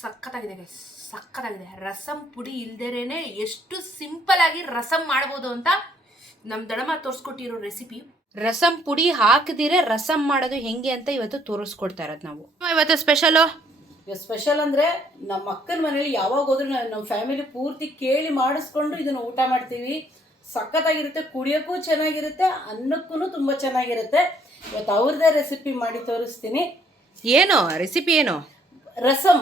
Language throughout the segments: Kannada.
ಸಕ್ಕತ್ತಾಗಿದೆ ಗೈಸ್, ಸಕ್ಕತ್ತಾಗಿದೆ. ರಸಂ ಪುಡಿ ಇಲ್ದೇನೆ ಎಷ್ಟು ಸಿಂಪಲ್ ಆಗಿ ರಸಂ ಮಾಡ್ಬೋದು ಅಂತ ನಮ್ಮ ದಡಮ್ಮ ತೋರಿಸ್ಕೊಟ್ಟಿರೋ ರೆಸಿಪಿ. ರಸಂ ಪುಡಿ ಹಾಕದಿರೆ ರಸಂ ಮಾಡೋದು ಹೆಂಗೆ ಅಂತ ಇವತ್ತು ತೋರಿಸ್ಕೊಡ್ತಾ ಇರೋದು ನಾವು. ಇವತ್ತು ಸ್ಪೆಷಲ್ ಅಂದ್ರೆ ನಮ್ಮ ಅಕ್ಕನ ಮನೇಲಿ ಯಾವಾಗ ಹೋದ್ರೂ ನಮ್ಮ ಫ್ಯಾಮಿಲಿ ಪೂರ್ತಿ ಕೇಳಿ ಮಾಡಿಸ್ಕೊಂಡು ಇದನ್ನ ಊಟ ಮಾಡ್ತೀವಿ. ಸಖತ್ತಾಗಿರುತ್ತೆ, ಕುಡಿಯೋಕ್ಕೂ ಚೆನ್ನಾಗಿರುತ್ತೆ, ಅನ್ನಕ್ಕೂ ತುಂಬಾ ಚೆನ್ನಾಗಿರುತ್ತೆ. ಇವತ್ತು ಅವ್ರದ್ದೇ ರೆಸಿಪಿ ಮಾಡಿ ತೋರಿಸ್ತೀನಿ. ಏನು ರೆಸಿಪಿ? ಏನು? ರಸಂ.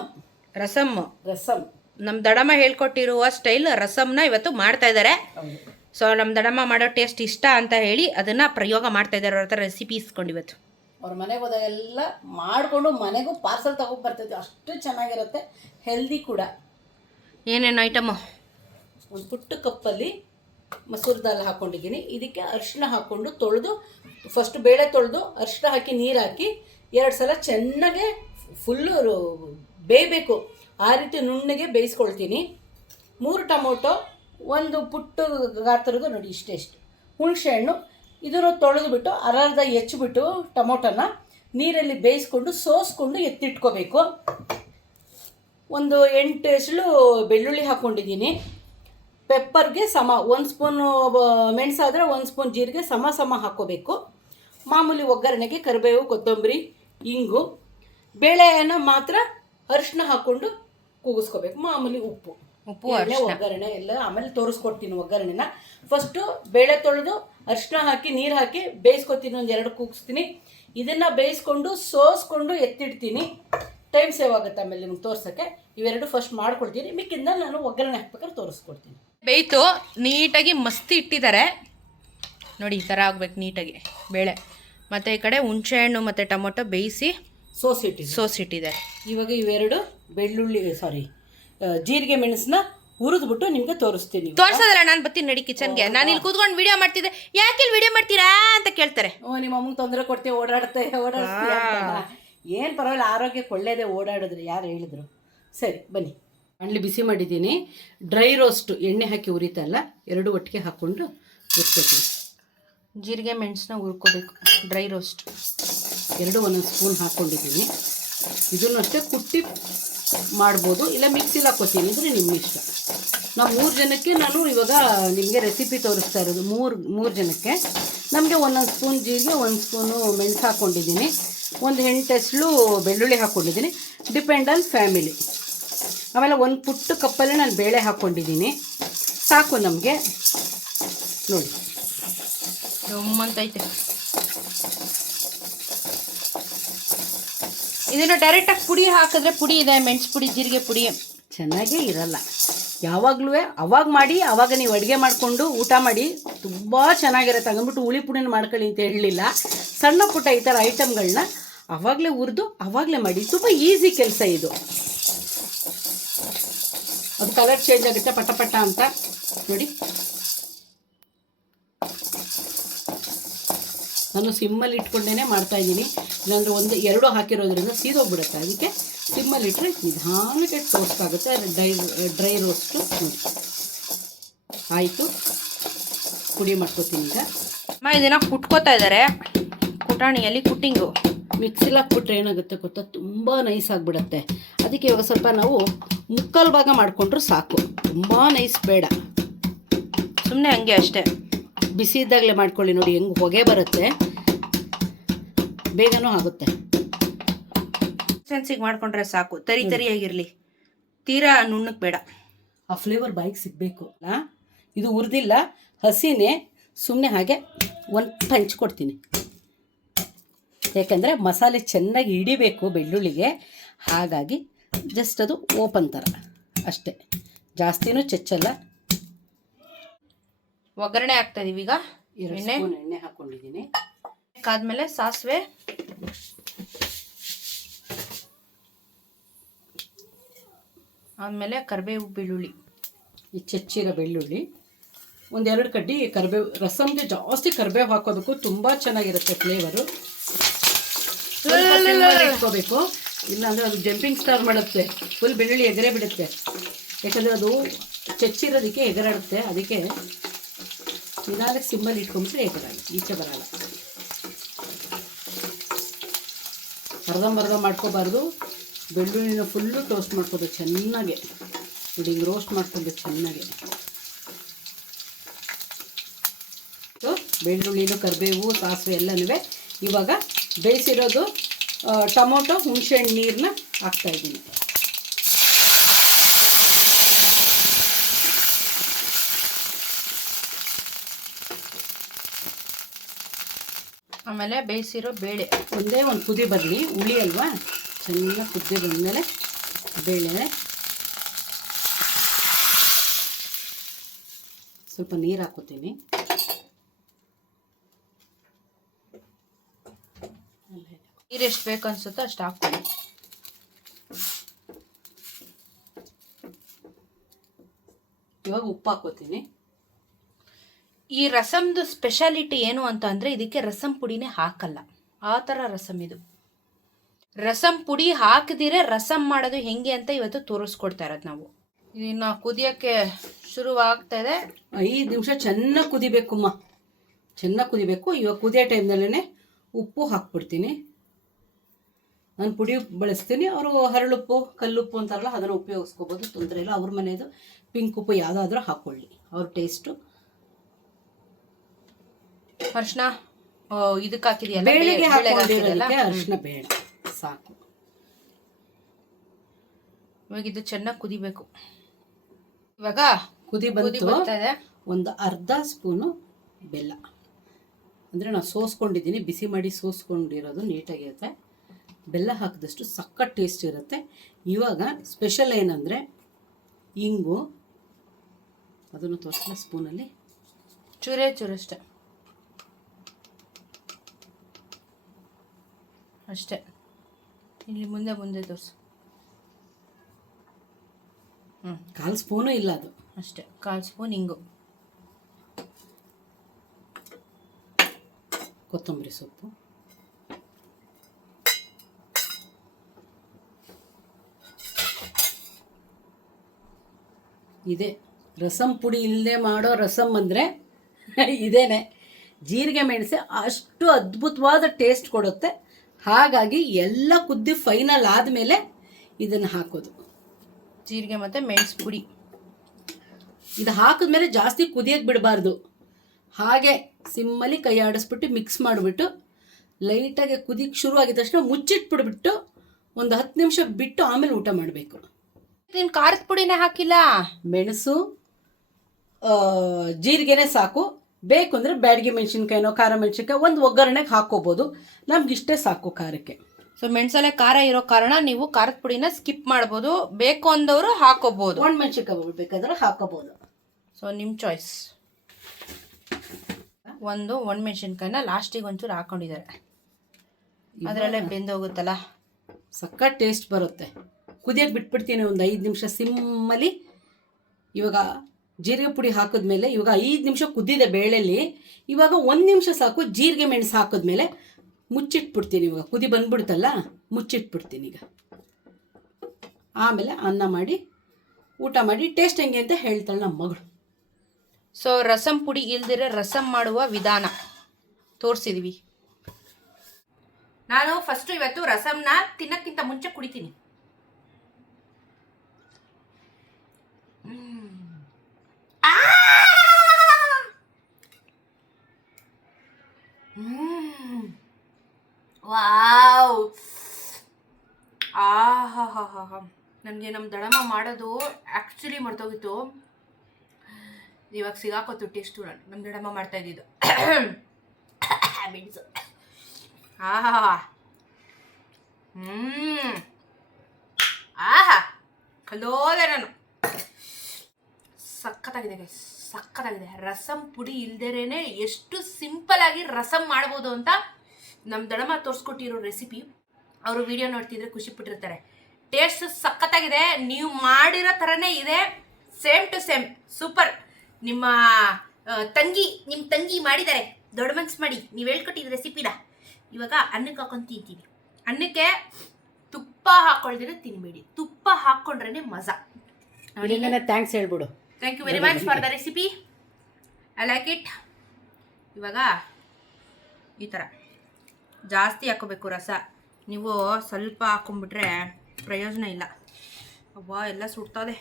ನಮ್ಮ ದಡಮ್ಮ ಹೇಳ್ಕೊಟ್ಟಿರುವ ಸ್ಟೈಲ್ ರಸಂನ ಇವತ್ತು ಮಾಡ್ತಾ ಇದ್ದಾರೆ. ಸೊ ನಮ್ಮ ದಡಮ್ಮ ಮಾಡೋ ಟೇಸ್ಟ್ ಇಷ್ಟ ಅಂತ ಹೇಳಿ ಅದನ್ನ ಪ್ರಯೋಗ ಮಾಡ್ತಾ ಇದ್ದಾರೆ. ಅವ್ರ ಹತ್ರ ರೆಸಿಪಿ ಇಸ್ಕೊಂಡು ಇವತ್ತು ಅವ್ರ ಮನೆಗೆ ಹೋದಾಗೆಲ್ಲ ಮಾಡಿಕೊಂಡು ಮನೆಗೂ ಪಾರ್ಸಲ್ ತಗೊಂಡು ಬರ್ತಿದ್ವಿ. ಅಷ್ಟು ಚೆನ್ನಾಗಿರುತ್ತೆ, ಹೆಲ್ದಿ ಕೂಡ. ಏನೇನು ಐಟಮು? ಒಂದು ಪುಟ್ಟ ಕಪ್ಪಲ್ಲಿ ಮಸೂರ್ ದಾಲ್ ಹಾಕ್ಕೊಂಡಿದ್ದೀನಿ. ಇದಕ್ಕೆ ಅರಿಶಿನ ಹಾಕ್ಕೊಂಡು ತೊಳೆದು, ಫಸ್ಟ್ ಬೇಳೆ ತೊಳೆದು ಅರಿಶಿನ ಹಾಕಿ ನೀರು ಹಾಕಿ 2 ಸಲ ಚೆನ್ನಾಗೆ ಫುಲ್ಲು ಬೇಯಬೇಕು. ಆ ರೀತಿ ನುಣ್ಣಗೆ ಬೇಯಿಸ್ಕೊಳ್ತೀನಿ. 3 ಟೊಮೊಟೊ, ಒಂದು ಪುಟ್ಟ ಗಾತ್ರದ ನೋಡಿ ಇಷ್ಟು ಹುಣಸೆ ಹಣ್ಣು, ಇದನ್ನು ತೊಳೆದುಬಿಟ್ಟು ಅರ್ಧ ಹೆಚ್ಚಿಬಿಟ್ಟು ಟೊಮೊಟೊನ ನೀರಲ್ಲಿ ಬೇಯಿಸ್ಕೊಂಡು ಸೋಸ್ಕೊಂಡು ಎತ್ತಿಟ್ಕೋಬೇಕು. ಒಂದು 8 ಎಸಳು ಬೆಳ್ಳುಳ್ಳಿ ಹಾಕ್ಕೊಂಡಿದ್ದೀನಿ. ಪೆಪ್ಪರ್ಗೆ ಸಮ 1 ಸ್ಪೂನು ಮೆಣಸಾದರೆ 1 ಸ್ಪೂನ್ ಜೀರಿಗೆ ಸಮ ಹಾಕ್ಕೋಬೇಕು. ಮಾಮೂಲಿ ಒಗ್ಗರಣೆಗೆ ಕರಿಬೇವು, ಕೊತ್ತಂಬರಿ, ಇಂಗು, ಬೇಳೆಯನ್ನು ಮಾತ್ರ ಅರಿಶಿನ ಹಾಕ್ಕೊಂಡು ಕೂಗಿಸ್ಕೋಬೇಕು. ಮಾಮೂಲಿ ಉಪ್ಪು, ಒಗ್ಗರಣೆ ಎಲ್ಲ ಆಮೇಲೆ ತೋರಿಸ್ಕೊಡ್ತೀನಿ ಒಗ್ಗರಣೆನ. ಫಸ್ಟು ಬೇಳೆ ತೊಳೆದು ಅರಿಶಿನ ಹಾಕಿ ನೀರು ಹಾಕಿ ಬೇಯಿಸ್ಕೊತೀನಿ, 1-2 ಕೂಗಿಸ್ತೀನಿ. ಇದನ್ನು ಬೇಯಿಸ್ಕೊಂಡು ಸೋಸ್ಕೊಂಡು ಎತ್ತಿಡ್ತೀನಿ. ಟೈಮ್ ಸೇವ್ ಆಗುತ್ತೆ ಆಮೇಲೆ ನಿಮ್ಗೆ ತೋರ್ಸೋಕ್ಕೆ. ಇವೆರಡು ಫಸ್ಟ್ ಮಾಡ್ಕೊಳ್ತೀನಿ, ಮಿಕ್ಕಿಂದ ನಾನು ಒಗ್ಗರಣೆ ಹಾಕ್ಬೇಕಾದ್ರೆ ತೋರಿಸ್ಕೊಡ್ತೀನಿ. ಬೇಯ್ತು, ನೀಟಾಗಿ ಮಸ್ತಿ ಇಟ್ಟಿದ್ದಾರೆ ನೋಡಿ. ಈ ಥರ ಆಗ್ಬೇಕು ನೀಟಾಗಿ ಬೇಳೆ. ಮತ್ತು ಈ ಕಡೆ ಹುಣಸೆಹಣ್ಣು ಮತ್ತು ಟೊಮೊಟೊ ಬೇಯಿಸಿ ಸೋಸಿಟ್ಟಿದ್ದಾರೆ. ಇವಾಗ ಇವೆರಡು ಜೀರಿಗೆ ಮೆಣಸನ್ನ ಹುರಿದ್ಬಿಟ್ಟು ನಿಮ್ಗೆ ತೋರಿಸ್ತೀನಿ. ತೋರಿಸೋದಲ್ಲ, ನಾನು ಬರ್ತೀನಿ ನಡಿ ಕಿಚನ್ಗೆ. ನಾನು ಇಲ್ಲಿ ಕೂತ್ಕೊಂಡು ವಿಡಿಯೋ ಮಾಡ್ತಿದ್ದೆ. ಯಾಕೆ ಇಲ್ಲಿ ವಿಡಿಯೋ ಮಾಡ್ತೀರಾ ಅಂತ ಕೇಳ್ತಾರೆ. ನಿಮ್ಮ ಅಮ್ಮಂಗೆ ತೊಂದರೆ ಕೊಡ್ತೀವಿ, ಓಡಾಡ್ತೀವಿ. ಏನು ಪರವಾಗಿಲ್ಲ, ಆರೋಗ್ಯಕ್ಕೆ ಒಳ್ಳೇದೇ ಓಡಾಡಿದ್ರೆ, ಯಾರು ಹೇಳಿದ್ರು. ಸರಿ ಬನ್ನಿ. ಬಾಣಲಿ ಬಿಸಿ ಮಾಡಿದ್ದೀನಿ. ಡ್ರೈ ರೋಸ್ಟ್ ಎಣ್ಣೆ ಹಾಕಿ ಉರಿತಲ್ಲ, 2 ಒಟ್ಟಿಗೆ ಹಾಕ್ಕೊಂಡು ಹುರ್ಕೋತೀನಿ. ಜೀರಿಗೆ ಮೆಣಸನ್ನ ಹುರ್ಕೋಬೇಕು. ಡ್ರೈ ರೋಸ್ಟ್ 2 1 ಸ್ಪೂನ್ ಹಾಕ್ಕೊಂಡಿದ್ದೀನಿ. ಇದನ್ನು ಅಷ್ಟೇ ಕುಟ್ಟಿ ಮಾಡ್ಬೋದು, ಇಲ್ಲ ಮಿಕ್ಸಿಲಿ ಹಾಕ್ಕೋತೀನಿ ಅಂದರೆ ನಿಮ್ಮ ಇಷ್ಟ. ನಾವು 3 ಜನಕ್ಕೆ ನಾನು ಇವಾಗ ನಿಮಗೆ ರೆಸಿಪಿ ತೋರಿಸ್ತಾ ಇರೋದು. 3 ಜನಕ್ಕೆ ನಮಗೆ 1 ಸ್ಪೂನ್ ಜೀರಿಗೆ, 1 ಸ್ಪೂನು ಮೆಣಸು ಹಾಕ್ಕೊಂಡಿದ್ದೀನಿ, 1 8 ಎಸಳು ಬೆಳ್ಳುಳ್ಳಿ ಹಾಕ್ಕೊಂಡಿದ್ದೀನಿ. Depend on family. ಆಮೇಲೆ 1 ಪುಟ್ಟ ಕಪ್ಪಲ್ಲಿ ನಾನು ಬೇಳೆ ಹಾಕ್ಕೊಂಡಿದ್ದೀನಿ. ಸಾಕು ನಮಗೆ. ನೋಡಿ ಗಮ್ಮಂತೈತೆ. ಇದನ್ನು ಡೈರೆಕ್ಟಾಗಿ ಪುಡಿ ಹಾಕಿದ್ರೆ ಪುಡಿ ಇದೆ, ಮೆಣಸು ಪುಡಿ, ಜೀರಿಗೆ ಪುಡಿ ಚೆನ್ನಾಗೇ ಇರಲ್ಲ. ಯಾವಾಗಲೂ ಅವಾಗ ಮಾಡಿ, ಆವಾಗ ನೀವು ಅಡುಗೆ ಮಾಡಿಕೊಂಡು ಊಟ ಮಾಡಿ, ತುಂಬ ಚೆನ್ನಾಗಿರುತ್ತೆ. ಹಂಗಂದ್ಬಿಟ್ಟು ಹುಳಿ ಪುಡಿನ ಮಾಡ್ಕೊಳ್ಳಿ ಅಂತ ಹೇಳಲಿಲ್ಲ. ಸಣ್ಣ ಪುಟ್ಟ ಈ ಥರ ಐಟಮ್ಗಳನ್ನ ಆವಾಗಲೇ ಹುರಿದು ಆವಾಗಲೇ ಮಾಡಿ. ತುಂಬ ಈಸಿ ಕೆಲಸ ಇದು. ಅದು ಕಲರ್ ಚೇಂಜ್ ಆಗುತ್ತೆ ಪಟ ಅಂತ ನೋಡಿ. ನಾನು ಸಿಮ್ಮಲ್ಲಿ ಇಟ್ಕೊಂಡೇ ಮಾಡ್ತಾಯಿದ್ದೀನಿ. ಇಲ್ಲಾಂದರೆ 1-2 ಹಾಕಿರೋದ್ರಿಂದ ಸೀದೋಗ್ಬಿಡುತ್ತೆ. ಅದಕ್ಕೆ ಸಿಮ್ಮಲ್ಲಿ ಇಟ್ಟರೆ ನಿಧಾನಕ್ಕೆ ಟೋಸ್ಟ್ ಆಗುತ್ತೆ. ಡ್ರೈ ರೋಸ್ಟು ನೋಡಿ ಆಯಿತು. ಪುಡಿ ಮಾಡ್ಕೋತೀನಿ ಈಗ. ಇದನ್ನು ಕುಟ್ಕೋತಾ ಇದ್ದಾರೆ ಕುಟಾಣಿಯಲ್ಲಿ. ಕುಟ್ಟಿಂಗು ಮಿಕ್ಸಿಲಿ ಹಾಕ್ಬಿಟ್ರೆ ಏನಾಗುತ್ತೆ ಗೊತ್ತಾ, ತುಂಬ ನೈಸ್ ಆಗಿಬಿಡುತ್ತೆ. ಅದಕ್ಕೆ ಇವಾಗ ಸ್ವಲ್ಪ ನಾವು 3/4 ಭಾಗ ಮಾಡಿಕೊಂಡ್ರೂ ಸಾಕು. ತುಂಬ ನೈಸ್ ಬೇಡ, ಸುಮ್ಮನೆ ಹಂಗೆ ಅಷ್ಟೇ. ಬಿಸಿ ಇದ್ದಾಗಲೇ ಮಾಡ್ಕೊಳ್ಳಿ. ನೋಡಿ ಹೆಂಗೆ ಹೊಗೆ ಬರುತ್ತೆ, ಬೇಗನೂ ಆಗುತ್ತೆ. ಸೆನ್ಸಿಗೆ ಮಾಡ್ಕೊಂಡ್ರೆ ಸಾಕು. ತರಿಯಾಗಿರಲಿ, ತೀರಾ ನುಣ್ಣಕ್ಕೆ ಬೇಡ. ಆ ಫ್ಲೇವರ್ ಬಾಯಿಗೆ ಸಿಗಬೇಕು. ಇದು ಹುರಿದಿಲ್ಲ, ಹಸಿನೇ. ಸುಮ್ಮನೆ ಹಾಗೆ 1 ಹಂಚ್ಕೊಡ್ತೀನಿ. ಯಾಕೆಂದರೆ ಮಸಾಲೆ ಚೆನ್ನಾಗಿ ಹಿಡಿಬೇಕು ಬೆಳ್ಳುಳ್ಳಿಗೆ. ಹಾಗಾಗಿ ಜಸ್ಟ್ ಅದು ಓಪನ್ ಥರ ಅಷ್ಟೇ, ಜಾಸ್ತಿನೂ ಚೆಚ್ಚಲ್ಲ. ಒಗ್ಗರಣೆ ಹಾಕ್ತಾ ಇದೀವಿ ಈಗ. 2 ಸ್ಪೂನ್ ಎಣ್ಣೆ ಹಾಕ್ಕೊಂಡಿದ್ದೀನಿ. ಆದ್ಮೇಲೆ ಸಾಸಿವೆ, ಆಮೇಲೆ ಕರಿಬೇವು, ಬೆಳ್ಳುಳ್ಳಿ, ಈ ಚೆಚ್ಚಿರೋ ಬೆಳ್ಳುಳ್ಳಿ, 1-2 ಕಡ್ಡಿ ಕರಿಬೇವು. ರಸಮ್ಗೆ ಜಾಸ್ತಿ ಕರಿಬೇವು ಹಾಕೋಬೇಕು, ತುಂಬ ಚೆನ್ನಾಗಿರುತ್ತೆ ಫ್ಲೇವರು. ಇಟ್ಕೋಬೇಕು, ಇಲ್ಲಾಂದರೆ ಅದು ಜಂಪಿಂಗ್ ಸ್ಟಾರ್ ಮಾಡುತ್ತೆ. ಫುಲ್ ಬೆಳ್ಳುಳ್ಳಿ ಎಗರೇ ಬಿಡುತ್ತೆ. ಯಾಕಂದರೆ ಅದು ಚೆಚ್ಚಿರೋದಕ್ಕೆ ಎಗರಾಡುತ್ತೆ. ಅದಕ್ಕೆ ನಿಧಾನಕ್ಕೆ ಸಿಮ್ಮಲ್ಲಿ ಇಟ್ಕೊಂಡ್ಬಿಟ್ರೆ ಎಗರಾಗಿ ಈಚೆ ಬರಲ್ಲ. ಅರ್ಧಂಬರ್ಧ ಮಾಡ್ಕೋಬಾರ್ದು, ಬೆಳ್ಳುಳ್ಳಿನ ಫುಲ್ಲು ಟೋಸ್ಟ್ ಮಾಡ್ಕೋಬೇಕು ಚೆನ್ನಾಗೆ. ನೋಡಿ ಹಿಂಗೆ ರೋಸ್ಟ್ ಮಾಡ್ಕೊಬೇಕು ಚೆನ್ನಾಗೆ. ಬೆಳ್ಳುಳ್ಳಿನೂ ಕರಿಬೇವು ಸಾಸಿವೆ ಎಲ್ಲನೂ ಇವಾಗ ಬೇಯಿಸಿರೋದು ಟೊಮೊಟೊ ಹುಣಸೆಹಣ್ಣು ನೀರನ್ನ ಹಾಕ್ತಾಯಿದ್ದೀನಿ. ಆಮೇಲೆ ಬೇಯಿಸಿರೋ ಬೇಳೆ ಒಂದೇ ಒಂದು ಕುದಿ ಬರಲಿ, ಹುಳಿ ಅಲ್ವಾ, ಚೆನ್ನಾಗಿ ಕುದಿ ಬಂದಮೇಲೆ ಬೇಳೆ ಸ್ವಲ್ಪ ನೀರು ಹಾಕೋತೀನಿ. ನೀರು ಎಷ್ಟು ಬೇಕು ಅನ್ಸುತ್ತೋ ಅಷ್ಟು ಹಾಕ್ತೀನಿ. ಇವಾಗ ಉಪ್ಪು ಹಾಕೋತೀನಿ. ಈ ರಸಮ್ದು ಸ್ಪೆಷಾಲಿಟಿ ಏನು ಅಂತ ಅಂದರೆ ಇದಕ್ಕೆ ರಸಮ್ ಪುಡಿನೇ ಹಾಕಲ್ಲ, ಆ ಥರ ರಸಮ್ ಇದು. ರಸಮ್ ಪುಡಿ ಹಾಕದಿರೆ ರಸಮ್ ಮಾಡೋದು ಹೆಂಗೆ ಅಂತ ಇವತ್ತು ತೋರಿಸ್ಕೊಡ್ತಾ ಇರೋದು ನಾವು. ಇನ್ನು ಕುದಿಯೋಕ್ಕೆ ಶುರುವಾಗ್ತಾ ಇದೆ. 5 ನಿಮಿಷ ಚೆನ್ನಾಗಿ ಕುದಿಬೇಕಮ್ಮ, ಚೆನ್ನಾಗಿ ಕುದಿಬೇಕು. ಇವಾಗ ಕುದಿಯೋ ಟೈಮ್ನಲ್ಲೇ ಉಪ್ಪು ಹಾಕ್ಬಿಡ್ತೀನಿ. ನಾನು ಪುಡಿ ಬಳಸ್ತೀನಿ, ಅವರು ಹರಳುಪ್ಪು ಕಲ್ಲುಪ್ಪು ಅಂತಾರಲ್ಲ ಅದನ್ನು ಉಪಯೋಗಿಸ್ಕೋಬೋದು, ತೊಂದರೆ ಇಲ್ಲ. ಅವ್ರ ಮನೆಯದು ಪಿಂಕ್ ಉಪ್ಪು ಯಾವುದಾದ್ರೂ ಹಾಕ್ಕೊಳ್ಳಿ, ಅವ್ರ ಟೇಸ್ಟು. ಅರಿಶಿನ ಇದಕ್ಕೆ ಹಾಕಿದೆಯಲ್ಲ, ಬೇಳೆಗೆ ಹಾಕೊಂಡಿರೋದಕ್ಕೆ ಅರಿಶಿನ ಬೇಡ, ಸಾಕು. ಇವಾಗ ಇದು ಚೆನ್ನಾಗಿ ಕುದಿಬೇಕು. ಇವಾಗ ಕುದಿ ಬರ್ತಾ ಇದೆ. ಒಂದು ಅರ್ಧ ಸ್ಪೂನು ಬೆಲ್ಲ, ಅಂದರೆ ನಾವು ಸೋಸ್ಕೊಂಡಿದ್ದೀನಿ, ಬಿಸಿ ಮಾಡಿ ಸೋಸ್ಕೊಂಡಿರೋದು ನೀಟಾಗಿರುತ್ತೆ. ಬೆಲ್ಲ ಹಾಕಿದಷ್ಟು ಸಖತ್ ಟೇಸ್ಟ್ ಇರುತ್ತೆ. ಇವಾಗ ಸ್ಪೆಷಲ್ ಏನಂದರೆ ಇಂಗು, ಅದನ್ನು ತೋರಿಸಲ ಸ್ಪೂನಲ್ಲಿ ಚೂರಷ್ಟೆ ಅಷ್ಟೇ. ಇಲ್ಲಿ ಮುಂದೆ ತೋರಿಸು. 1/4 ಸ್ಪೂನು ಇಲ್ಲ, ಅದು ಅಷ್ಟೇ. 1/4 ಸ್ಪೂನ್ ಇಂಗು, ಕೊತ್ತಂಬರಿ ಸೊಪ್ಪು, ಇದೆ ರಸಮ್ ಪುಡಿ ಇಲ್ಲದೆ ಮಾಡೋ ರಸಮ್ ಅಂದರೆ ಇದೇನೆ. ಜೀರಿಗೆ ಮೆಣಸೆ ಅಷ್ಟು ಅದ್ಭುತವಾದ ಟೇಸ್ಟ್ ಕೊಡುತ್ತೆ. ಹಾಗಾಗಿ ಎಲ್ಲ ಕುದ್ದಿ ಫೈನಲ್ ಆದಮೇಲೆ ಇದನ್ನು ಹಾಕೋದು, ಜೀರಿಗೆ ಮತ್ತು ಮೆಣಸು ಪುಡಿ. ಇದು ಹಾಕಿದ್ಮೇಲೆ ಜಾಸ್ತಿ ಕುದಿಯೋಕ್ಕೆ ಬಿಡಬಾರ್ದು, ಹಾಗೆ ಸಿಮ್ಮಲ್ಲಿ ಕೈ ಆಡಿಸ್ಬಿಟ್ಟು ಮಿಕ್ಸ್ ಮಾಡಿಬಿಟ್ಟು ಲೈಟಾಗಿ ಕುದಿಕ್ಕೆ ಶುರು ಆಗಿದ ತಕ್ಷಣ ಮುಚ್ಚಿಟ್ಬಿಡ್ಬಿಟ್ಟು ಒಂದು 10 ನಿಮಿಷ ಬಿಟ್ಟು ಆಮೇಲೆ ಊಟ ಮಾಡಬೇಕು. ನೀನು ಖಾರದ ಪುಡಿನೇ ಹಾಕಿಲ್ಲ, ಮೆಣಸು ಜೀರಿಗೆನೇ ಸಾಕು. ಬೇಕು ಅಂದರೆ ಬ್ಯಾಡಗಿ ಮೆಣಸಿನ್ಕಾಯಿನೋ ಖಾರ ಮೆಣಸಿನ್ಕಾಯಿ ಒಂದು ಒಗ್ಗರಣೆಗೆ ಹಾಕ್ಕೋಬೋದು, ನಮಗಿಷ್ಟೇ ಸಾಕು ಖಾರಕ್ಕೆ. ಸೊ ಮೆಣಸಲ್ಲೇ ಖಾರ ಇರೋ ಕಾರಣ ನೀವು ಖಾರದ ಪುಡಿನ ಸ್ಕಿಪ್ ಮಾಡ್ಬೋದು, ಬೇಕು ಅಂದವರು ಹಾಕೋಬೋದು. ಒಣಮೆಣಸಿನ್ಕಾಯಿ ಬೇಕಾದ್ರೆ ಹಾಕೋಬೋದು. ಸೊ ನಿಮ್ಮ ಚಾಯ್ಸ್. ಒಂದು ಒಣಮೆಣಸಿನ್ಕಾಯಿನ ಲಾಸ್ಟಿಗೆ ಒಂಚೂರು ಹಾಕೊಂಡಿದ್ದಾರೆ, ಅದರಲ್ಲೇ ಬೆಂದೋಗುತ್ತಲ್ಲ, ಸಖತ್ ಟೇಸ್ಟ್ ಬರುತ್ತೆ. ಕುದಿಯೋಕ್ಕೆ ಬಿಟ್ಬಿಡ್ತೀನಿ ಒಂದು 5 ನಿಮಿಷ ಸಿಮ್ಮಲ್ಲಿ. ಇವಾಗ ಜೀರಿಗೆ ಪುಡಿ ಹಾಕಿದ್ಮೇಲೆ ಇವಾಗ 5 ನಿಮಿಷ ಕುದ್ದಿದೆ ಬೇಳೆಲಿ. ಇವಾಗ 1 ನಿಮಿಷ ಸಾಕು ಜೀರಿಗೆ ಮೆಣಸು ಹಾಕಿದ್ಮೇಲೆ ಮುಚ್ಚಿಟ್ಬಿಡ್ತೀನಿ. ಇವಾಗ ಕುದಿ ಬಂದ್ಬಿಡ್ತಲ್ಲ, ಮುಚ್ಚಿಟ್ಬಿಡ್ತೀನಿ ಈಗ. ಆಮೇಲೆ ಅನ್ನ ಮಾಡಿ ಊಟ ಮಾಡಿ ಟೇಸ್ಟ್ ಹೆಂಗೆ ಅಂತ ಹೇಳ್ತಾಳೆ ನಮ್ಮ ಮಗಳು. ಸೊ ರಸಮ್ ಪುಡಿ ಇಲ್ದಿರ ರಸಮ್ ಮಾಡುವ ವಿಧಾನ ತೋರಿಸಿದ್ವಿ. ನಾನು ಫಸ್ಟು ಇವತ್ತು ರಸಮ್ನ ತಿನ್ನಕ್ಕಿಂತ ಮುಂಚೆ ಕುಡಿತೀನಿ. ವಾವ್, ಆಹಾ, ನನಗೆ ನಮ್ಮ ದಡಮ್ಮ ಮಾಡೋದು ಆ್ಯಕ್ಚುಲಿ ಮರ್ತೋಗಿತ್ತು. ಇವಾಗ ಸಿಗಾಕೋತು ಟೇಸ್ಟು. ನಮ್ಮ ದಡಮ್ಮ ಮಾಡ್ತಾ ಇದ್ದಿದ್ದು ಮೆಣಸು. ಆಹಾ, ಆಹಾ, ಕಲ್ಲೋದೆ ನಾನು. ಸಖತ್ತಾಗಿದೆ, ಸಖತ್ತಾಗಿದೆ. ರಸಮ್ ಪುಡಿ ಇಲ್ದೇನೆ ಎಷ್ಟು ಸಿಂಪಲ್ ಆಗಿ ರಸಮ್ ಮಾಡ್ಬೋದು ಅಂತ ನಮ್ಮ ದಡಮ್ಮ ತೋರಿಸ್ಕೊಟ್ಟಿರೋ ರೆಸಿಪಿ. ಅವರು ವಿಡಿಯೋ ನೋಡ್ತಿದ್ರೆ ಖುಷಿ ಪಟ್ಟಿರ್ತಾರೆ. ಟೇಸ್ಟ್ ಸಖತ್ತಾಗಿದೆ, ನೀವು ಮಾಡಿರೋ ಥರನೇ ಇದೆ, ಸೇಮ್ ಟು ಸೇಮ್, ಸೂಪರ್. ನಿಮ್ಮ ತಂಗಿ ಮಾಡಿದ್ದಾರೆ, ದೊಡ್ಡ ಮನ್ಸು ಮಾಡಿ ನೀವು ಹೇಳ್ಕೊಟ್ಟಿದ್ದ ರೆಸಿಪಿನ ಇವಾಗ ಅನ್ನಕ್ಕೆ ಹಾಕೊಂಡು ತಿಂತೀವಿ. ಅನ್ನಕ್ಕೆ ತುಪ್ಪ ಹಾಕೊಳ್ದಿದ್ರೆ ತಿನ್ಬೇಡಿ, ತುಪ್ಪ ಹಾಕ್ಕೊಂಡ್ರೆ ಮಜಾ. ಥ್ಯಾಂಕ್ಸ್ ಹೇಳ್ಬಿಡು. Thank you very much for the recipe, I like it. ಇವಾಗ ಈ ಥರ ಜಾಸ್ತಿ ಹಾಕೋಬೇಕು ರಸ. ನೀವು ಸ್ವಲ್ಪ ಹಾಕೊಂಡ್ಬಿಟ್ರೆ ಪ್ರಯೋಜನ ಇಲ್ಲ. ಅವ್ವ ಎಲ್ಲ ಸುಡ್ತದೆ.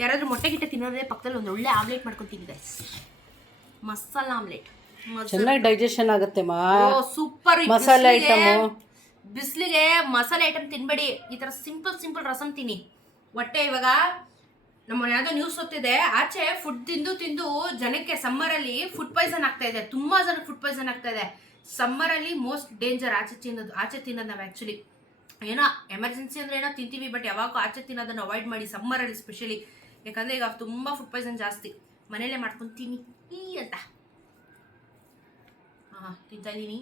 ಯಾರಾದರೂ ಮೊಟ್ಟೆ ಗಿಟ್ಟೆ ತಿನ್ನೋದೇ ಪಕ್ಕದಲ್ಲಿ ಒಂದು ಒಳ್ಳೆ ಆಮ್ಲೆಟ್ ಮಾಡ್ಕೊತೀನಿ ಗೈಸ್. ಮಸಾಲ ಆಮ್ಲೆಟ್ ಚೆನ್ನಾಗಿ ಡೈಜೆಷನ್ ಆಗುತ್ತೆ ಸೂಪರ್. ಮಸಾಲೆ ಐಟಮು ಬಿಸಿಲಿಗೆ ಮಸಾಲೆ ಐಟಮ್ ತಿನ್ಬೇಡಿ, ಈ ಥರ ಸಿಂಪಲ್ ರಸಮ್ ತಿನ್ನಿ. ಹೊಟ್ಟೆ ಇವಾಗ ನಮ್ಮ ಯಾವುದೋ ನ್ಯೂಸ್ ಓದ್ತಿದೆ, ಆಚೆ ಫುಡ್ ತಿಂದು ಜನಕ್ಕೆ ಸಮ್ಮರಲ್ಲಿ ಫುಡ್ ಪಾಯ್ಸನ್ ಆಗ್ತಾ ಇದೆ. ತುಂಬ ಜನಕ್ಕೆ ಫುಡ್ ಪಾಯ್ಸನ್ ಆಗ್ತಾ ಇದೆ. ಸಮ್ಮರಲ್ಲಿ ಮೋಸ್ಟ್ ಡೇಂಜರ್ ಆಚೆ ತಿನ್ನೋದು. ನಾವು ಆ್ಯಕ್ಚುಲಿ ಏನೋ ಎಮರ್ಜೆನ್ಸಿ ಅಂದರೆ ಏನೋ ತಿಂತೀವಿ, ಬಟ್ ಯಾವಾಗ ಆಚೆ ತಿನ್ನೋದನ್ನು ಅವಾಯ್ಡ್ ಮಾಡಿ ಸಮ್ಮರಲ್ಲಿ ಸ್ಪೆಷಲಿ. ಯಾಕಂದರೆ ಈಗ ತುಂಬ ಫುಡ್ ಪಾಯ್ಸನ್ ಜಾಸ್ತಿ. ಮನೇಲೇ ಮಾಡ್ಕೊಂಡು ತಿನ್ನಿ ಅಂತ ತಿಂತಾ ಇದ್ದೀನಿ.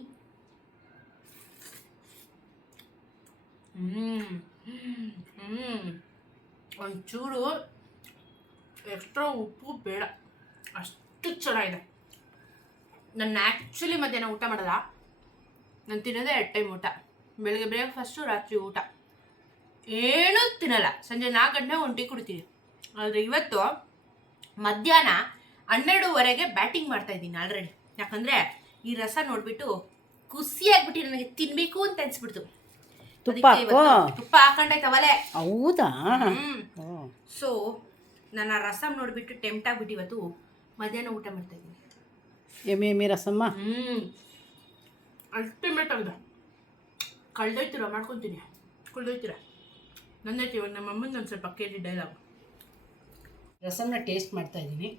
ಒಂಚೂರು ಎಕ್ಸ್ಟ್ರಾ ಉಪ್ಪು ಬೇಡ, ಅಷ್ಟು ಚೆನ್ನಾಗಿದೆ. ನಾನು ಆ್ಯಕ್ಚುಲಿ ಮಧ್ಯಾಹ್ನ ಊಟ ಮಾಡಲ್ಲ, ನಾನು ತಿನ್ನೋದೇ 2 ಟೈಮ್ ಊಟ. ಬೆಳಗ್ಗೆ ಬ್ರೇಕ್ಫಾಸ್ಟು, ರಾತ್ರಿ ಊಟ ಏನೂ ತಿನ್ನಲ್ಲ. ಸಂಜೆ 4 ಗಂಟೆ ಒಂದು ಟೀ ಕುಡಿತೀನಿ. ಆದರೆ ಇವತ್ತು ಮಧ್ಯಾಹ್ನ 12:30ಗೆ ಬ್ಯಾಟಿಂಗ್ ಮಾಡ್ತಾಯಿದ್ದೀನಿ ಆಲ್ರೆಡಿ. ಯಾಕಂದರೆ ಈ ರಸ ನೋಡಿಬಿಟ್ಟು ಖುಷಿಯಾಗ್ಬಿಟ್ಟು ನನಗೆ ತಿನ್ನಬೇಕು ಅಂತ ಅನಿಸ್ಬಿಡ್ತು. ತುಪ್ಪ ಹಾಕೊಂಡಾಯ್ತವಲೆ. ಹೌದಾ? ಸೊ ನಾನು ಆ ರಸಮ್ ನೋಡಿಬಿಟ್ಟು ಟೆಂಪ್ಟ್ ಆಗಿಬಿಟ್ಟು ಇವತ್ತು ಮಧ್ಯಾಹ್ನ ಊಟ ಮಾಡ್ತಾಯಿದ್ದೀನಿ. ಎಮ್ಮೆ ರಸಮ್ಮ ಅಲ್ಟಿಮೇಟ್ ಆಗಿದೆ. ಕಳ್ದೋಯ್ತೀರ ಮಾಡ್ಕೊತೀನಿ, ಕುಳ್ದೋಯ್ತೀರ ನನ್ನೈತಿ. ಇವಾಗ ನಮ್ಮ ಅಮ್ಮಂದು ಒಂದು ಸ್ವಲ್ಪ ಕೇಳಿ ಡೈಲಾಗ್. ರಸಮ್ನ ಟೇಸ್ಟ್ ಮಾಡ್ತಾ ಇದ್ದೀನಿ.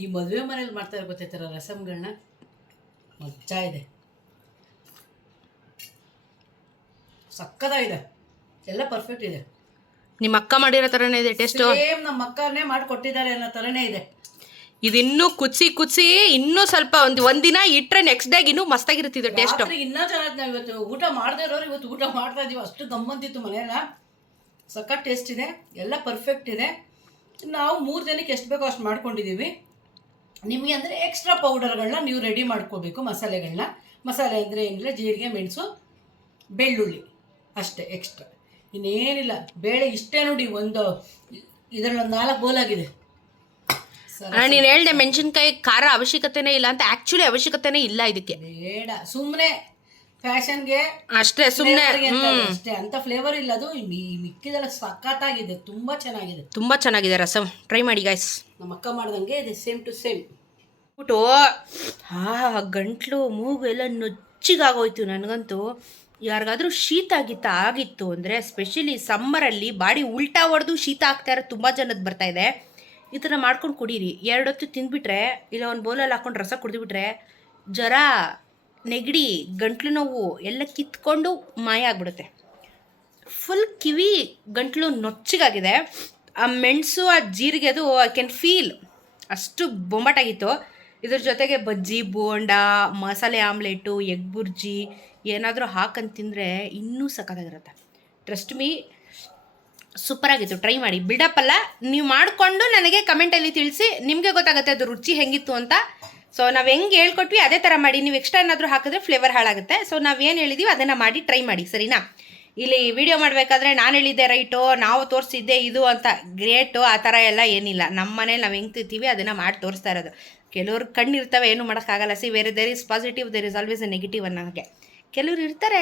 ಈ ಮದುವೆ ಮನೇಲಿ ಮಾಡ್ತಾರೆ ಗೊತ್ತೈತಾರ ರಸಮ್ಗಳನ್ನ, ಮಜಾ ಇದೆ, ಸಕ್ಕತ್ತಾಗಿದೆ, ಎಲ್ಲ ಪರ್ಫೆಕ್ಟ್ ಇದೆ. ನಿಮ್ಮ ಅಕ್ಕ ಮಾಡಿರೋ ಥರನೇ ಇದೆ ಟೇಸ್ಟು. ಸೇಮ್ ನಮ್ಮ ಅಕ್ಕನೇ ಮಾಡಿಕೊಟ್ಟಿದ್ದಾರೆ ಅನ್ನೋ ಥರನೇ ಇದೆ. ಇದಿನ್ನೂ ಕುದಿಸಿ ಇನ್ನೂ ಸ್ವಲ್ಪ ಒಂದಿನ ಇಟ್ಟರೆ ನೆಕ್ಸ್ಟ್ ಡೇಗೆ ಇನ್ನೂ ಮಸ್ತಾಗಿರುತ್ತಿದೆ ಟೇಸ್ಟು. ಇನ್ನೂ ಚೆನ್ನಾಗಿ. ನಾವು ಇವತ್ತು ಊಟ ಮಾಡದೇ ಇರೋರು ಇವತ್ತು ಊಟ ಮಾಡ್ತಾ ಇದೀವಿ, ಅಷ್ಟು ಗಮ್ಮಂತಿತ್ತು ಮನೆಯಲ್ಲ. ಸಖತ್ ಟೇಸ್ಟ್ ಇದೆ, ಎಲ್ಲ ಪರ್ಫೆಕ್ಟ್ ಇದೆ. ನಾವು 3 ಜನಕ್ಕೆ ಎಷ್ಟು ಬೇಕೋ ಅಷ್ಟು ಮಾಡ್ಕೊಂಡಿದ್ದೀವಿ. ನಿಮಗೆ ಅಂದರೆ ಎಕ್ಸ್ಟ್ರಾ ಪೌಡರ್ಗಳನ್ನ ನೀವು ರೆಡಿ ಮಾಡ್ಕೋಬೇಕು. ಮಸಾಲೆಗಳನ್ನ, ಮಸಾಲೆ ಅಂದರೆ ಏನಿಲ್ಲ, ಜೀರಿಗೆ, ಮೆಣಸು, ಬೆಳ್ಳುಳ್ಳಿ ಅಷ್ಟೇ ಎಕ್ಸ್ಟ್ರಾ, ಇನ್ನೇನಿಲ್ಲ. ಬೇಳೆ ಇಷ್ಟೇ ನೋಡಿ, ಇದರಲ್ಲಿ 4 ಬೋಲಾಗಿದೆ. ನೀನು ಹೇಳ್ದೆ ಮೆಣಸಿನ್ಕಾಯಿ ಖಾರ ಅವಶ್ಯಕತೆನೇ ಇಲ್ಲ ಅಂತ. ಆ್ಯಕ್ಚುಲಿ ಅವಶ್ಯಕತೆನೇ ಇಲ್ಲ ಇದಕ್ಕೆ, ಬೇಡ, ಸುಮ್ಮನೆ ಫ್ಯಾಷನ್ಗೆ ಅಷ್ಟೇ, ಸುಮ್ಮನೆ ಅಷ್ಟೇ. ಅಂತ ಫ್ಲೇವರ್ ಇಲ್ಲ ಅದು. ಮಿಕ್ಕಿದೆಲ್ಲ ಸಖತ್ತಾಗಿದೆ, ತುಂಬ ಚೆನ್ನಾಗಿದೆ ರಸಮ್. ಟ್ರೈ ಮಾಡಿ ಗಾಯ್ಸ್. ನಮ್ಮ ಅಕ್ಕ ಮಾಡ್ದಂಗೆ ಇದೆ, ಸೇಮ್ ಟು ಸೇಮ್. ಬಿಟ್ಟು ಗಂಟ್ಲು ಮೂಗು ಎಲ್ಲ ನೊಚ್ಚಿಗಾಗೋಯ್ತು ನನಗಂತೂ. ಯಾರಿಗಾದ್ರೂ ಶೀತ ಆಗಿತ್ತು ಅಂದರೆ, ಸ್ಪೆಷಲಿ ಸಮ್ಮರಲ್ಲಿ ಬಾಡಿ ಉಲ್ಟಾ ಹೊಡೆದು ಶೀತ ಆಗ್ತಾ ಇರೋ ತುಂಬ ಜನದ್ದು ಬರ್ತಾ ಇದೆ. ಈ ಥರ ಮಾಡ್ಕೊಂಡು ಕುಡೀರಿ. 2 ಹೊತ್ತು ತಿಂದುಬಿಟ್ರೆ, ಇಲ್ಲ ಒಂದು ಬೌಲಲ್ಲಿ ಹಾಕೊಂಡು ರಸ ಕುಡಿದ್ಬಿಟ್ರೆ ಜ್ವರ, ನೆಗಡಿ, ಗಂಟ್ಲು ನೋವು ಎಲ್ಲ ಕಿತ್ಕೊಂಡು ಮಾಯ ಆಗಿಬಿಡುತ್ತೆ. ಫುಲ್ ಕಿವಿ ಗಂಟ್ಲು ನೊಚ್ಚಿಗಾಗಿದೆ. ಆ ಮೆಣಸು, ಆ ಜೀರಿಗೆ, ಅದು ಐ ಕ್ಯಾನ್ ಫೀಲ್ ಅಷ್ಟು ಬೊಂಬಾಟಾಗಿತ್ತು. ಇದ್ರ ಜೊತೆಗೆ ಬಜ್ಜಿ, ಬೋಂಡ, ಮಸಾಲೆ ಆಮ್ಲೆಟು, ಎಗ್ ಬುರ್ಜಿ ಏನಾದರೂ ಹಾಕಂತ ತಿಂದರೆ ಇನ್ನೂ ಸಖತ್ತಾಗಿರುತ್ತೆ. ಟ್ರಸ್ಟ್ ಮೀ, ಸೂಪರಾಗಿತ್ತು. ಟ್ರೈ ಮಾಡಿ. ಬಿಲ್ಡಪ್ ಅಲ್ಲ, ನೀವು ಮಾಡಿಕೊಂಡು ನನಗೆ ಕಮೆಂಟಲ್ಲಿ ತಿಳಿಸಿ. ನಿಮಗೆ ಗೊತ್ತಾಗುತ್ತೆ ಅದು ರುಚಿ ಹೆಂಗಿತ್ತು ಅಂತ. ಸೊ ನಾವು ಹೆಂಗೆ ಹೇಳ್ಕೊಟ್ವಿ ಅದೇ ಥರ ಮಾಡಿ. ನೀವು ಎಕ್ಸ್ಟ್ರಾ ಏನಾದರೂ ಹಾಕಿದ್ರೆ ಫ್ಲೇವರ್ ಹಾಳಾಗುತ್ತೆ. ಸೊ ನಾವೇನು ಹೇಳಿದ್ದೀವಿ ಅದನ್ನು ಮಾಡಿ ಟ್ರೈ ಮಾಡಿ, ಸರಿನಾ? ಇಲ್ಲಿ ವಿಡಿಯೋ ಮಾಡಬೇಕಾದ್ರೆ ನಾನು ಹೇಳಿದ್ದೆ ರೈಟು, ನಾವು ತೋರಿಸಿದ್ದೆ ಇದು ಅಂತ ಗ್ರೇಟು, ಆ ಥರ ಎಲ್ಲ ಏನಿಲ್ಲ. ನಮ್ಮ ಮನೇಲಿ ನಾವು ಹೆಂಗೆ ತಿಂತೀವಿ ಅದನ್ನು ಮಾಡಿ ತೋರಿಸ್ತಾ ಇರೋದು. ಕೆಲವ್ರು ಕಣ್ಣಿರ್ತವೆ, ಏನೂ ಮಾಡೋಕ್ಕಾಗಲ್ಲ. See where there is positive, there is always a negative ಅನ್ನೋಗೆ. ಕೆಲವ್ರು ಇರ್ತಾರೆ,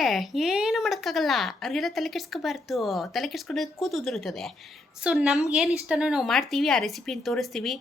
ಏನು ಮಾಡೋಕ್ಕಾಗಲ್ಲ, ಅವ್ರಿಗೆಲ್ಲ ತಲೆ ಕೆಡ್ಸ್ಕೋಬಾರ್ದು, ತಲೆ ಕೆಡ್ಸ್ಕೊಂಡು ಕೂತು ಉದುರುತ್ತದೆ. ಸೊ ನಮ್ಗೇನು ಇಷ್ಟನೋ ನಾವು ಮಾಡ್ತೀವಿ, ಆ ರೆಸಿಪಿನ ತೋರಿಸ್ತೀವಿ.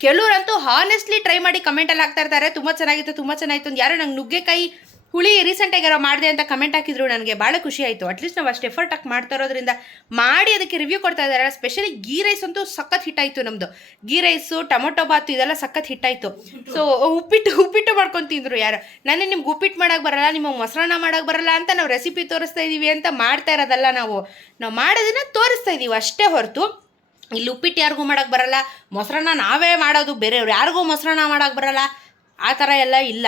ಕೆಲವ್ರಂತೂ ಹಾನೆಸ್ಟ್ಲಿ ಟ್ರೈ ಮಾಡಿ ಕಮೆಂಟಲ್ಲಿ ಹಾಕ್ತಾ ಇರ್ತಾರೆ, ತುಂಬ ಚೆನ್ನಾಗಿತ್ತು ಅಂತ. ಯಾರೋ ನಂಗೆ ನುಗ್ಗೆಕಾಯಿ ಹುಳಿ ರೀಸೆಂಟಾಗಿ ಯಾರೋ ಮಾಡಿದೆ ಅಂತ ಕಮೆಂಟ್ ಹಾಕಿದ್ರು. ನನಗೆ ಭಾಳ ಖುಷಿ ಆಯಿತು. ಅಟ್ಲೀಸ್ಟ್ ನಾವು ಅಷ್ಟು ಎಫರ್ಟ್ ಹಾಕಿ ಮಾಡ್ತಾ ಇರೋದ್ರಿಂದ ಮಾಡಿ ಅದಕ್ಕೆ ರಿವ್ಯೂ ಕೊಡ್ತಾ ಇದ್ದಾರೆ. ಸ್ಪೆಷಲಿ ಗೀ ರೈಸ್ ಅಂತೂ ಸಖತ್ ಹಿಟ್ಟಾಯಿತು ನಮ್ಮದು. ಗೀ ರೈಸು, ಟೊಮೊಟೊ ಬಾತು ಇದೆಲ್ಲ ಸಖತ್ ಹಿಟ್ಟಾಯಿತು. ಸೊ ಉಪ್ಪಿಟ್ಟು ಮಾಡ್ಕೊಂಡು ತಿಂದರು ಯಾರು. ನಾನೇ ನಿಮ್ಗೆ ಉಪ್ಪಿಟ್ಟು ಮಾಡೋಕ್ಕೆ ಬರಲ್ಲ, ನಿಮಗೆ ಮೊಸರನ್ನ ಮಾಡೋಕ್ಕೆ ಬರಲ್ಲ ಅಂತ ನಾವು ರೆಸಿಪಿ ತೋರಿಸ್ತಾ ಇದ್ದೀವಿ ಅಂತ ಮಾಡ್ತಾ ಇರೋದಲ್ಲ. ನಾವು ಮಾಡೋದನ್ನು ತೋರಿಸ್ತಾ ಇದ್ದೀವಿ ಅಷ್ಟೇ ಹೊರತು ಇಲ್ಲಿ ಉಪ್ಪಿಟ್ಟು ಯಾರಿಗೂ ಮಾಡೋಕ್ಕೆ ಬರಲ್ಲ, ಮೊಸರನ್ನ ನಾವೇ ಮಾಡೋದು, ಬೇರೆಯವ್ರು ಯಾರಿಗೂ ಮೊಸರನ್ನ ಮಾಡೋಕ್ಕೆ ಬರಲ್ಲ, ಆ ಥರ ಎಲ್ಲ ಇಲ್ಲ.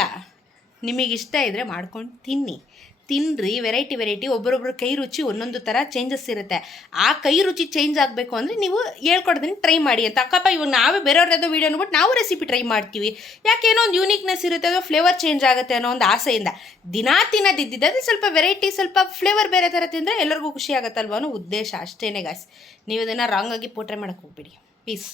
ನಿಮಗಿಷ್ಟ ಇದ್ದರೆ ಮಾಡ್ಕೊಂಡು ತಿನ್ನಿರಿ. ವೆರೈಟಿ ಒಬ್ಬರೊಬ್ಬರು ಕೈ ರುಚಿ ಒಂದೊಂದು ಥರ ಚೇಂಜಸ್ ಇರುತ್ತೆ. ಆ ಕೈ ರುಚಿ ಚೇಂಜ್ ಆಗಬೇಕು ಅಂದರೆ ನೀವು ಹೇಳ್ಕೊಡ್ತೀನಿ ಟ್ರೈ ಮಾಡಿ ಅಂತ. ಅಕ್ಕಪ್ಪ ಇವಾಗ ನಾವೇ ಬೇರೆಯವ್ರದ್ದು ವೀಡಿಯೋ ನೋಡ್ಬಿಟ್ಟು ನಾವು ರೆಸಿಪಿ ಟ್ರೈ ಮಾಡ್ತೀವಿ. ಯಾಕೇನೋ ಒಂದು ಯೂನಿಕ್ನೆಸ್ ಇರುತ್ತೆ, ಅದು ಫ್ಲೇವರ್ ಚೇಂಜ್ ಆಗುತ್ತೆ ಅನ್ನೋ ಒಂದು ಆಸೆಯಿಂದ. ದಿನಾ ತಿನ್ನೋದಿದ್ದರೆ ಸ್ವಲ್ಪ ವೆರೈಟಿ, ಸ್ವಲ್ಪ ಫ್ಲೇವರ್ ಬೇರೆ ಥರ ತಿಂದರೆ ಎಲ್ಲರಿಗೂ ಖುಷಿ ಆಗುತ್ತಲ್ವ ಅನ್ನೋ ಉದ್ದೇಶ ಅಷ್ಟೇ ಗಾಯ್ಸ್. ನೀವು ಇದನ್ನು ರಾಂಗಾಗಿ ಪೋಟ್ರೆ ಮಾಡೋಕ್ಕೆ ಹೋಗ್ಬೇಡಿ. ಪೀಸ್.